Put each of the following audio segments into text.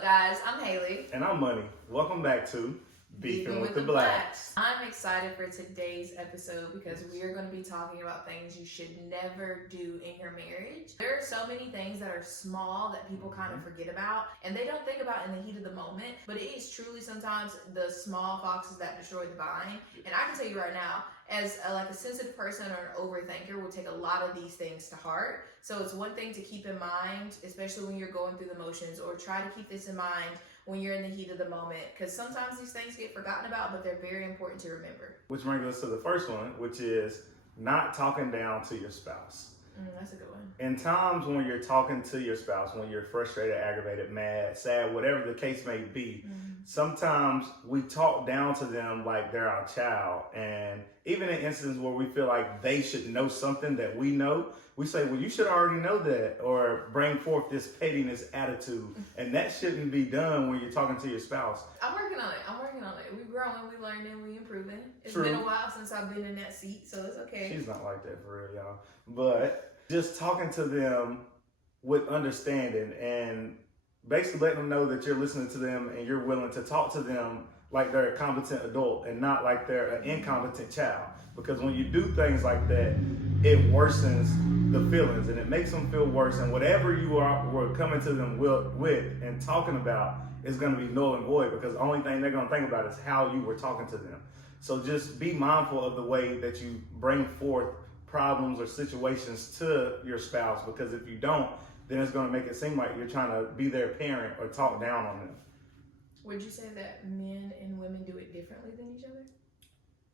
up, guys? I'm Haley. And I'm Money. Welcome back to Beefing with the Blacks. I'm excited for today's episode because we are going to be talking about things you should never do in your marriage. There are so many things that are small that people kind of forget about and they don't think about in the heat of the moment, but it is truly sometimes the small foxes that destroy the vine. And I can tell you right now, as a sensitive person or an overthinker, will take a lot of these things to heart. So it's one thing to keep in mind, especially when you're going through the motions, or try to keep this in mind when you're in the heat of the moment, because sometimes these things get forgotten about, but they're very important to remember. Which brings us to the first one, which is not talking down to your spouse. That's a good one. In times when you're talking to your spouse, when you're frustrated, aggravated, mad, sad, whatever the case may be, sometimes we talk down to them like they're our child. And even in instances where we feel like they should know something that we know, we say, well, you should already know that, or bring forth this pettiness attitude. And that shouldn't be done when you're talking to your spouse. I'm working on it. We're growing, we're learning, we're improving. It's True. been a while since I've been in that seat, so it's okay. She's not like that for real, y'all. But just talking to them with understanding and basically letting them know that you're listening to them and you're willing to talk to them like they're a competent adult and not like they're an incompetent child. Because when you do things like that, it worsens the feelings and it makes them feel worse. And whatever you were coming to them with and talking about is going to be null and void, because the only thing they're going to think about is how you were talking to them. So just be mindful of the way that you bring forth problems or situations to your spouse, because if you don't, then it's going to make it seem like you're trying to be their parent or talk down on them. Would you say that men and women do it differently than each other?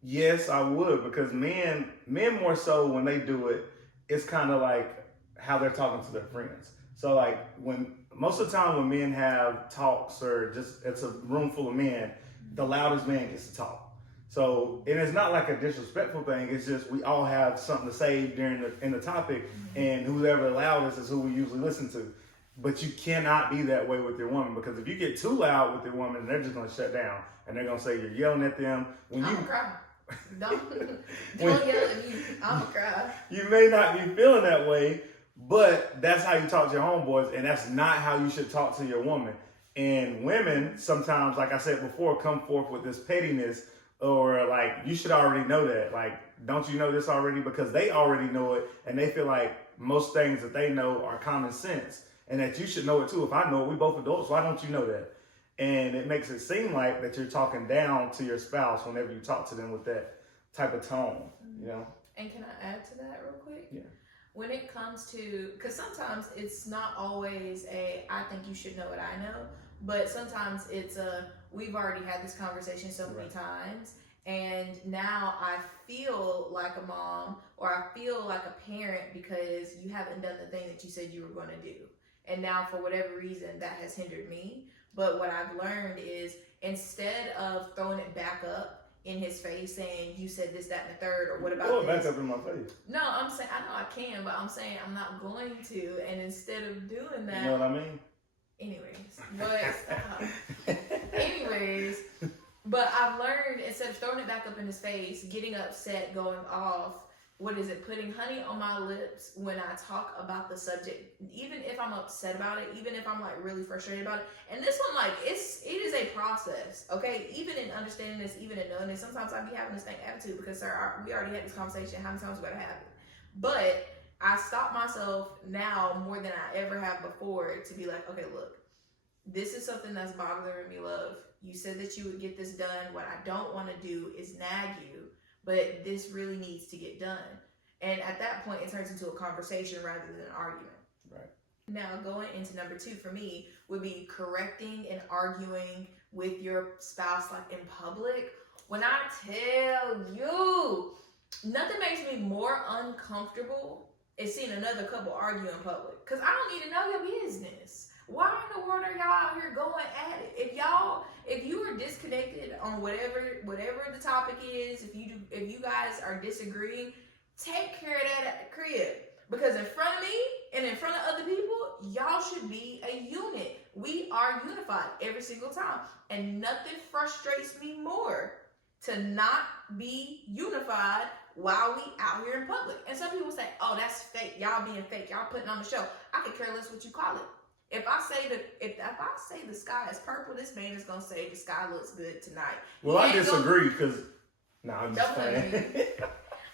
Yes, I would, because men more so when they do it, it's kind of like how they're talking to their friends. So like most of the time when men have talks or just it's a room full of men, the loudest man gets to talk. So, and it's not like a disrespectful thing. It's just we all have something to say in the topic, and whoever the loudest is who we usually listen to. But you cannot be that way with your woman, because if you get too loud with your woman, they're just going to shut down and they're going to say you're yelling at them. I'm gonna cry. Don't yell at me. I'm gonna cry. You may not be feeling that way, but that's how you talk to your homeboys, and that's not how you should talk to your woman. And women sometimes, like I said before, come forth with this pettiness. Or like, you should already know that. Like, don't you know this already? Because they already know it, and they feel like most things that they know are common sense, and that you should know it too. If I know it, we both adults, why don't you know that? And it makes it seem like that you're talking down to your spouse whenever you talk to them with that type of tone, you know? And can I add to that real quick? Yeah. When it comes to, because sometimes it's not always I think you should know what I know, but sometimes it's we've already had this conversation so many times, and now I feel like a mom or I feel like a parent because you haven't done the thing that you said you were going to do. And now for whatever reason that has hindered me. But what I've learned is instead of throwing it back up in his face saying you said this, that, and the third, or what about throw it this? back up in my face. No, I'm saying, I know I can, but I'm saying I'm not going to. And instead of doing that. You know what I mean? Anyways, but I've learned instead of throwing it back up in his face, getting upset, going off, putting honey on my lips when I talk about the subject, even if I'm upset about it, even if I'm like really frustrated about it. And this one, like, it is a process, okay? Even in understanding this, even in knowing this, sometimes I be having this same attitude because, sir, we already had this conversation. How many times we gotta have it? But I stop myself now more than I ever have before to be like, okay, look, this is something that's bothering me, love. You said that you would get this done. What I don't want to do is nag you, but this really needs to get done. And at that point, it turns into a conversation rather than an argument. Right. Now, going into number 2 for me would be correcting and arguing with your spouse, like in public. When I tell you, nothing makes me more uncomfortable is seeing another couple argue in public. Because I don't need to know your business. Why in the world are y'all out here going at it? If you are disconnected on whatever the topic is, if you guys are disagreeing, take care of that at the crib. Because in front of me and in front of other people, y'all should be a unit. We are unified every single time. And nothing frustrates me more to not be unified while we out here in public. And some people say, oh, that's fake. Y'all being fake. Y'all putting on the show. I could care less what you call it. If I say the sky is purple, this man is gonna say the sky looks good tonight. Well, I disagree because I'm just playing.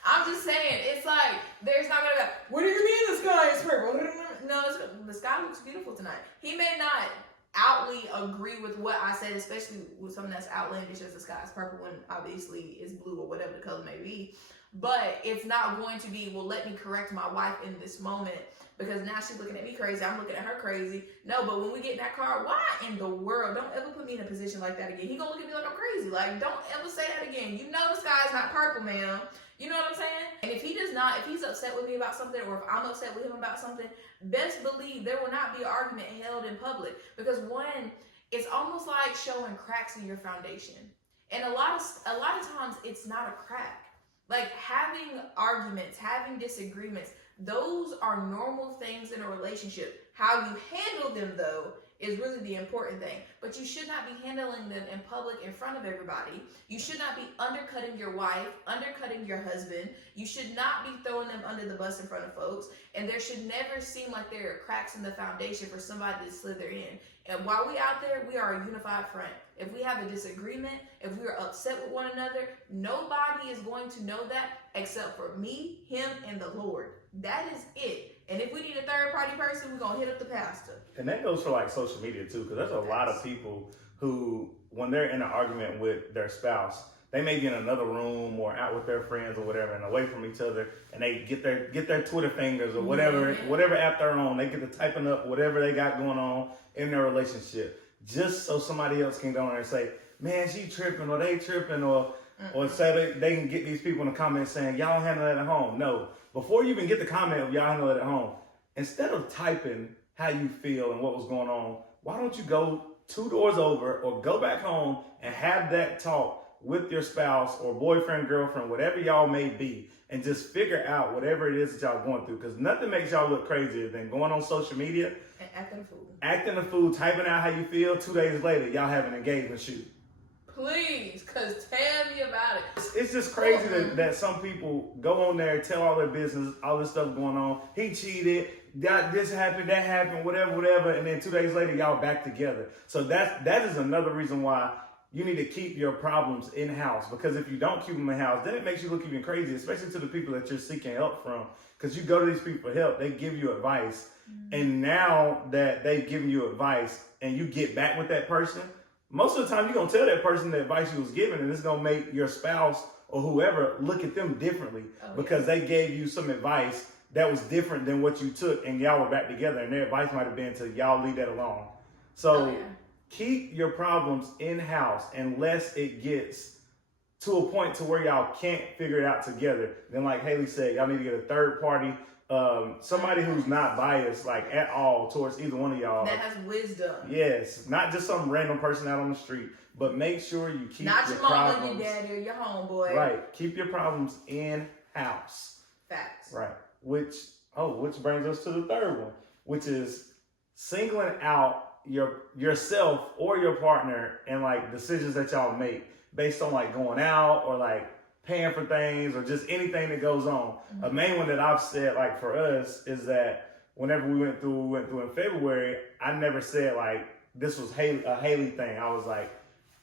I'm just saying, it's like there's not gonna be. What do you mean the sky is purple? No, the sky looks beautiful tonight. He may not outly agree with what I said, especially with something that's outlandish as the sky is purple when obviously it's blue or whatever the color may be. But it's not going to be, well, let me correct my wife in this moment because now she's looking at me crazy. I'm looking at her crazy. No, but when we get in that car, why in the world? Don't ever put me in a position like that again. He gonna look at me like I'm crazy. Like, don't ever say that again. You know the sky is not purple, ma'am. You know what I'm saying? And if he's upset with me about something, or if I'm upset with him about something, best believe there will not be an argument held in public. Because one, it's almost like showing cracks in your foundation. And a lot of times it's not a crack. Like having arguments, having disagreements, those are normal things in a relationship. How you handle them, though, is really the important thing. But you should not be handling them in public in front of everybody. You should not be undercutting your wife, undercutting your husband. You should not be throwing them under the bus in front of folks. And there should never seem like there are cracks in the foundation for somebody to slither in. And while we out there, we are a unified front. If we have a disagreement, if we are upset with one another, nobody is going to know that except for me, him, and the Lord. That is it. And if we need a third party person, we're going to hit up the pastor. And that goes for like social media too, because there's a lot of people who, when they're in an argument with their spouse, they may be in another room or out with their friends or whatever and away from each other, and they get their Twitter fingers or whatever app they're on, they get to typing up whatever they got going on in their relationship, just so somebody else can go in there and say, man, she tripping, or they tripping, or say they can get these people in the comments saying, y'all handle that at home. No, before you even get the comment of y'all handle it at home, instead of typing how you feel and what was going on, why don't you go 2 doors over or go back home and have that talk with your spouse or boyfriend, girlfriend, whatever y'all may be, and just figure out whatever it is that y'all going through. Because nothing makes y'all look crazier than going on social media and acting a fool, typing out how you feel. 2 days later, y'all have an engagement shoot. Please, because tell me about it. It's just crazy that some people go on there, tell all their business, all this stuff going on. He cheated, this happened, that happened, whatever, and then 2 days later, y'all back together. So that is another reason why you need to keep your problems in-house, because if you don't keep them in-house, then it makes you look even crazy, especially to the people that you're seeking help from. Because you go to these people for help, they give you advice, and now that they've given you advice and you get back with that person, most of the time you're going to tell that person the advice you was given, and it's going to make your spouse or whoever look at them differently because they gave you some advice that was different than what you took, and y'all were back together, and their advice might have been to y'all leave that alone. So keep your problems in-house unless it gets to a point to where y'all can't figure it out together. Then like Haley said, y'all need to get a third party, somebody who's not biased like at all towards either one of y'all. That has wisdom. Yes, not just some random person out on the street, but make sure you keep not your mama, problems. your daddy, or your homeboy. Right, keep your problems in-house. Facts. Right, which brings us to the third one, which is singling out yourself or your partner and like decisions that y'all make based on like going out or like paying for things or just anything that goes on. A main one that I've said like for us is that whenever we went through in February, I never said like this was a Haley thing. I was like,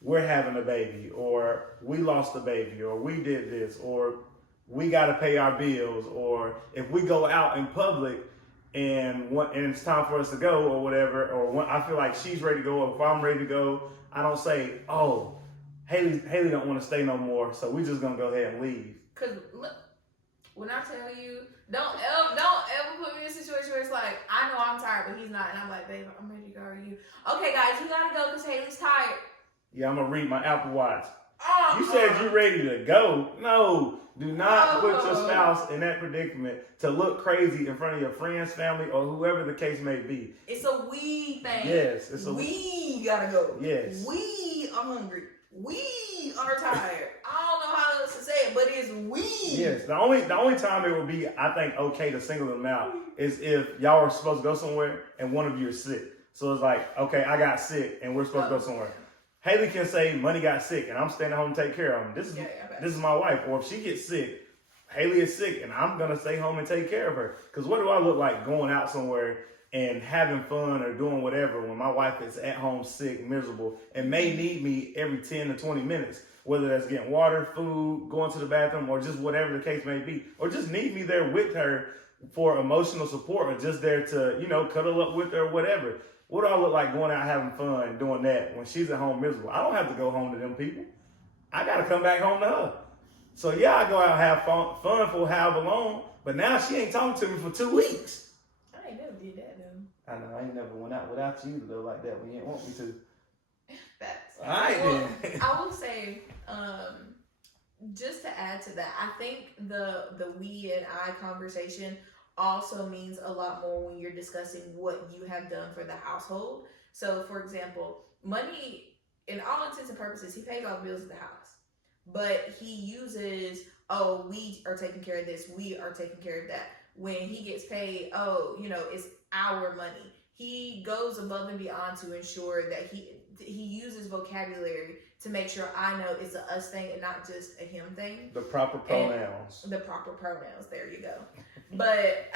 we're having a baby, or we lost a baby, or we did this, or we got to pay our bills, or if we go out in public and it's time for us to go or whatever, or when I feel like she's ready to go, or if I'm ready to go, I don't say, oh, Haley don't want to stay no more, so we just gonna go ahead and leave. Cause look, when I tell you, don't ever put me in a situation where it's like, I know I'm tired, but he's not, and I'm like, babe, I'm ready to go. Are you? Okay, guys, you gotta go because Haley's tired. Yeah, I'm gonna read my Apple Watch. You said you ready to go. No, do not put your spouse in that predicament to look crazy in front of your friends, family, or whoever the case may be. It's a we thing. Yes, it's a we gotta go. Yes. We are hungry. We are tired. I don't know how else to say it, but it's we. Yes, the only time it would be, I think, okay to single them out is if y'all are supposed to go somewhere and one of you is sick. So it's like, okay, I got sick and we're supposed to go somewhere. Haley can say Money got sick and I'm staying at home to take care of him. This is my wife. Or if she gets sick, Haley is sick and I'm going to stay home and take care of her. Because what do I look like going out somewhere and having fun or doing whatever when my wife is at home sick, miserable, and may need me every 10 to 20 minutes, whether that's getting water, food, going to the bathroom, or just whatever the case may be, or just need me there with her for emotional support, or just there to, cuddle up with her or whatever. What do I look like going out having fun doing that when she's at home miserable? I don't have to go home to them people. I got to come back home to her. So yeah, I go out and have fun for however long, but now she ain't talking to me for 2 weeks. I ain't never did that though. I know, I ain't never went out without you though like that when you didn't want me to. Facts. Well, I will say, just to add to that, I think the we and I conversation also means a lot more when you're discussing what you have done for the household. So, for example, money, in all intents and purposes, he pays all the bills of the house, but he uses, oh, we are taking care of this, we are taking care of that. When he gets paid, oh, it's our money. He goes above and beyond to ensure that he uses vocabulary to make sure I know it's a us thing and not just a him thing. The proper pronouns. The proper pronouns, there you go. But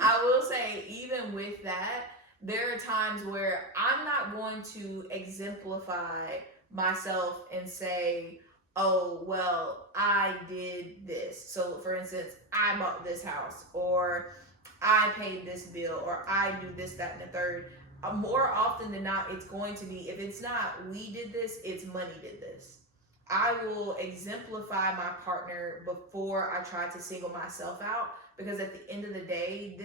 I will say, even with that, there are times where I'm not going to exemplify myself and say, oh, well, I did this. So, for instance, I bought this house, or I paid this bill, or I do this, that, and the third. More often than not, it's going to be, if it's not we did this, it's money did this. I will exemplify my partner before I try to single myself out, because at the end of the day,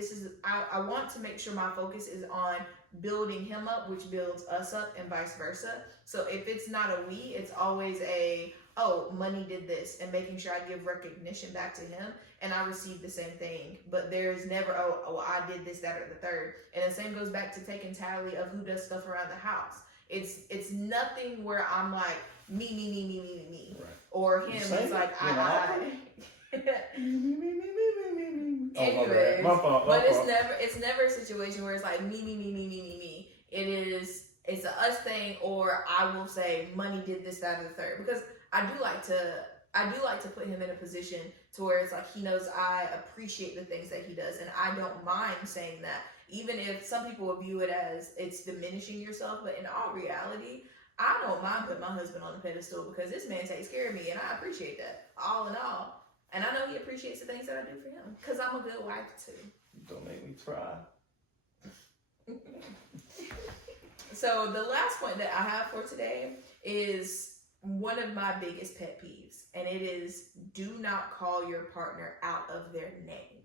I want to make sure my focus is on building him up, which builds us up, and vice versa. So if it's not a we, it's always a, oh, money did this, and making sure I give recognition back to him, and I receive the same thing. But there's never, oh, I did this, that, or the third. And the same goes back to taking tally of who does stuff around the house. It's nothing where I'm like, me. Right. Or him, it's like, I. Anyways, my fault. But it's never a situation where it's like me. It's a us thing, or I will say money did this, that, or the third, because I do like to put him in a position to where it's like he knows I appreciate the things that he does, and I don't mind saying that, even if some people will view it as it's diminishing yourself. But in all reality, I don't mind putting my husband on the pedestal, because this man takes care of me, and I appreciate that, all in all. And I know he appreciates the things that I do for him, because I'm a good wife too. Don't make me try. So the last point that I have for today is one of my biggest pet peeves, and it is, do not call your partner out of their name.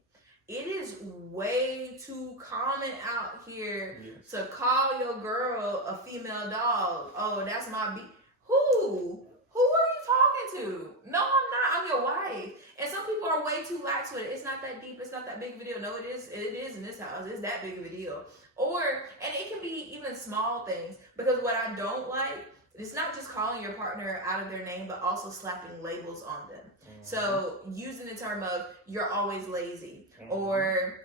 It is way too common out here to call your girl a female dog. Oh, that's my Who are you talking to? No, I'm not. I'm your wife. And some people are way too lax with it. It's not that deep. It's not that big of a deal. No, it is. It is in this house. It's that big of a deal. And it can be even small things. Because what I don't like, it's not just calling your partner out of their name, but also slapping labels on them. Mm-hmm. So using the term of, you're always lazy, or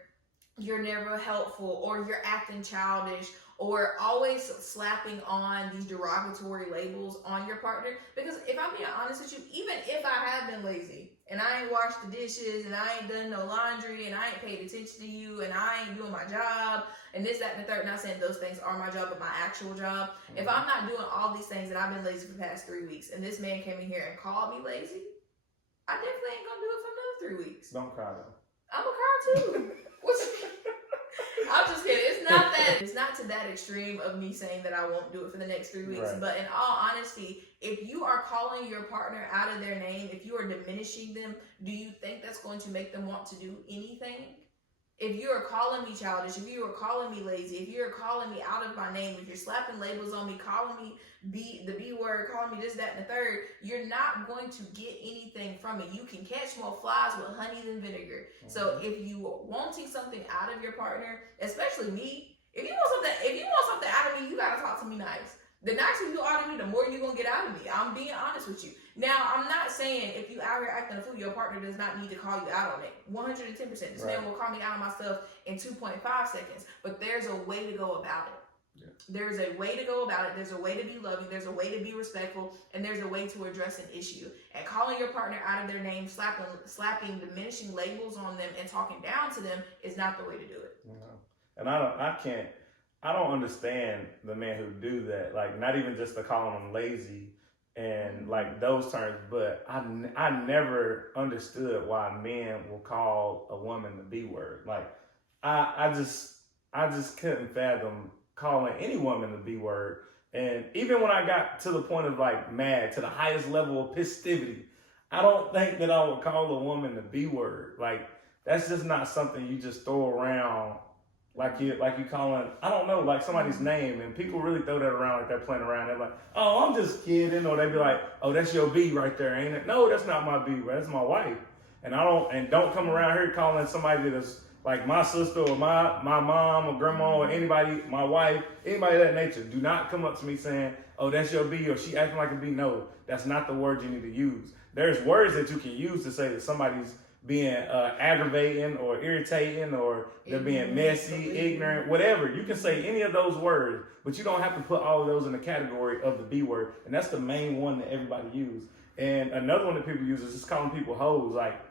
you're never helpful, or you're acting childish, or always slapping on these derogatory labels on your partner. Because if I'm being honest with you, even if I have been lazy, and I ain't washed the dishes, and I ain't done no laundry, and I ain't paid attention to you, and I ain't doing my job, and this, that, and the third, not saying those things are my job, but my actual job. Mm-hmm. If I'm not doing all these things, and I've been lazy for the past 3 weeks, and this man came in here and called me lazy, I definitely ain't gonna do it for another 3 weeks. Don't cry though. I'm gonna cry too. I'm just kidding. It's not to that extreme of me saying that I won't do it for the next 3 weeks. Right. But in all honesty, if you are calling your partner out of their name, if you are diminishing them, do you think that's going to make them want to do anything? If you are calling me childish, if you are calling me lazy, if you're calling me out of my name, if you're slapping labels on me, calling me the B word, calling me this, that, and the third, you're not going to get anything from it. You can catch more flies with honey than vinegar. Mm-hmm. So if you are wanting something out of your partner, especially me, if you want something out of me, you gotta talk to me nice. The nicer you are to me, the more you're going to get out of me. I'm being honest with you. Now, I'm not saying if you out here acting a fool, your partner does not need to call you out on it. 110%. This man will call me out on my stuff in 2.5 seconds. But there's a way to go about it. Yeah. There's a way to go about it. There's a way to be loving. There's a way to be respectful. And there's a way to address an issue. And calling your partner out of their name, slapping diminishing labels on them, and talking down to them is not the way to do it. No. And I don't understand the men who do that. Like, not even just to calling them lazy and like those terms, but I never understood why men will call a woman the B word. Like, I just couldn't fathom calling any woman the B word. And even when I got to the point of like mad, to the highest level of festivity, I don't think that I would call a woman the B word. Like, that's just not something you just throw around like you calling, I don't know, like somebody's name, and people really throw that around like they're playing around. They're like, oh, I'm just kidding, or they be like, oh, that's your B right there, ain't it? No, that's not my B, that's my wife. And don't come around here calling somebody that's like my sister or my mom or grandma or anybody, my wife, anybody of that nature. Do not come up to me saying, oh, that's your B, or she acting like a B. No, that's not the word you need to use. There's words that you can use to say that somebody's being aggravating or irritating, or they're being messy, ignorant, whatever. You can say any of those words, but you don't have to put all of those in the category of the B word. And that's the main one that everybody uses. And another one that people use is just calling people hoes. Like,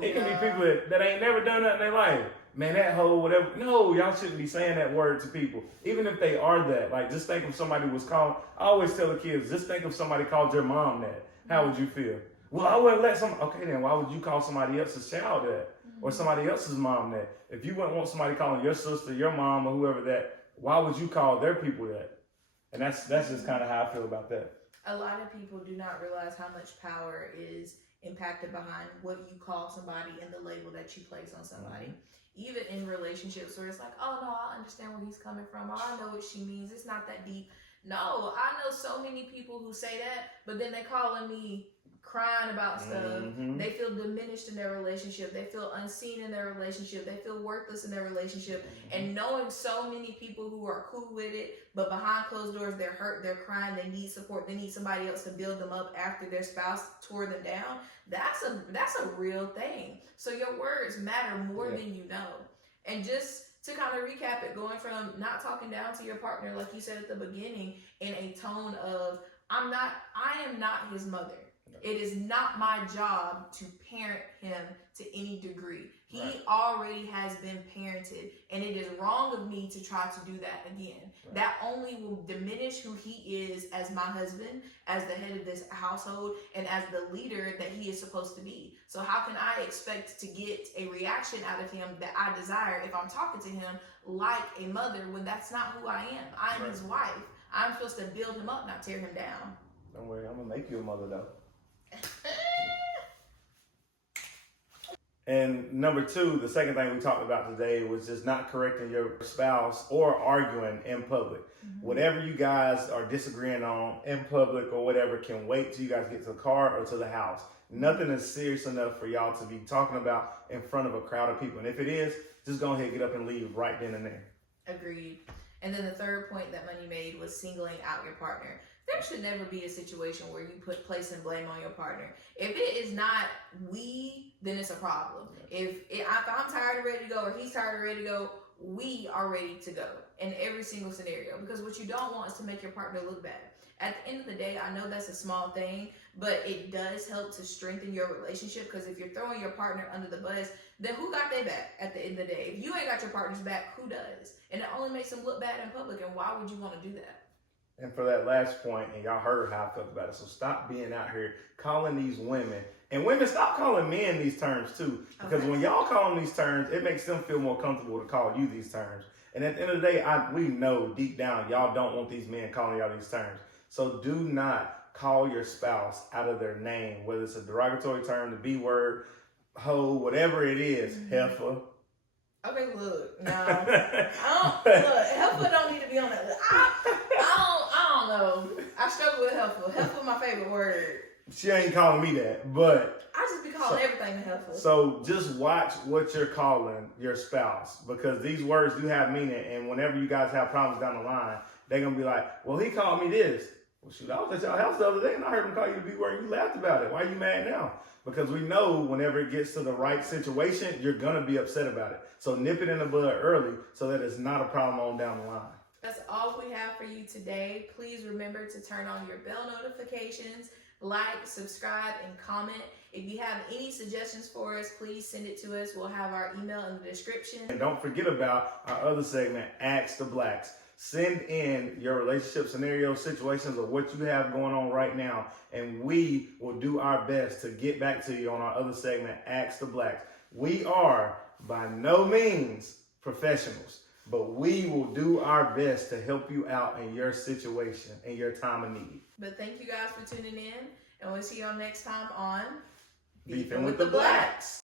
it can be people that ain't never done that in their life. Man, that hoe, whatever. No, y'all shouldn't be saying that word to people. Even if they are that. Like, just think if somebody was calling, I always tell the kids, just think if somebody called your mom that. How would you feel? Well, I wouldn't let okay, then why would you call somebody else's child that? Or somebody else's mom that? If you wouldn't want somebody calling your sister, your mom, or whoever that, why would you call their people that? And that's just kind of how I feel about that. A lot of people do not realize how much power is impacted behind what you call somebody and the label that you place on somebody. Even in relationships where it's like, oh no, I understand where he's coming from. Oh, I know what she means. It's not that deep. No, I know so many people who say that, but then they calling me crying about stuff. They feel diminished in their relationship. They feel unseen in their relationship. They feel worthless in their relationship. And knowing so many people who are cool with it, but behind closed doors, they're hurt, they're crying, they need support, they need somebody else to build them up after their spouse tore them down. That's a real thing. So your words matter more than you know. And just to kind of recap it, going from not talking down to your partner, like you said at the beginning, in a tone of, I am not his mother. It is not my job to parent him to any degree. He already has been parented, and it is wrong of me to try to do that again. That only will diminish who he is as my husband, as the head of this household, and as the leader that he is supposed to be. So how can I expect to get a reaction out of him that I desire if I'm talking to him like a mother when that's not who I am? I'm his wife. I'm supposed to build him up, not tear him down. Don't worry, I'm going to make you a mother, though. And number two, the second thing we talked about today was just not correcting your spouse or arguing in public. Whatever you guys are disagreeing on in public or whatever can wait till you guys get to the car or to the house. Nothing is serious enough for y'all to be talking about in front of a crowd of people. And if it is, just go ahead, get up and leave right then and there. Agreed. And then the third point that Money made was singling out your partner. There should never be a situation where you put placing blame on your partner. If it is not we, then it's a problem. If I'm tired and ready to go, or he's tired and ready to go, we are ready to go in every single scenario. Because what you don't want is to make your partner look bad. At the end of the day, I know that's a small thing, but it does help to strengthen your relationship. Because if you're throwing your partner under the bus, then who got their back at the end of the day? If you ain't got your partner's back, who does? And it only makes them look bad in public. And why would you want to do that? And for that last point, and y'all heard how I felt about it, so stop being out here calling these women. And women, stop calling men these terms too. Because when y'all call them these terms, it makes them feel more comfortable to call you these terms. And at the end of the day, we know deep down, y'all don't want these men calling y'all these terms. So do not call your spouse out of their name, whether it's a derogatory term, the B word, hoe, whatever it is, heifer. Okay, look, no, heifer don't need to be on that list. I don't know. I struggle with heifer. Heifer my favorite word. She ain't calling me that, but I just be calling everything a heifer. So just watch what you're calling your spouse, because these words do have meaning, and whenever you guys have problems down the line, they're gonna be like, well, he called me this. Well, shoot, I was at y'all house the other day and I heard him call you the B word and you laughed about it. Why are you mad now? Because we know whenever it gets to the right situation, you're going to be upset about it. So nip it in the bud early so that it's not a problem on down the line. That's all we have for you today. Please remember to turn on your bell notifications. like, subscribe, and comment. If you have any suggestions for us, please send it to us. We'll have our email in the description. And don't forget about our other segment, Ask the Blacks. Send in your relationship scenario situations of what you have going on right now, and we will do our best to get back to you on our other segment, Ask the Blacks. We are by no means professionals, but we will do our best to help you out in your situation, in your time of need. But thank you guys for tuning in, and we'll see y'all next time on Beefing with the Blacks.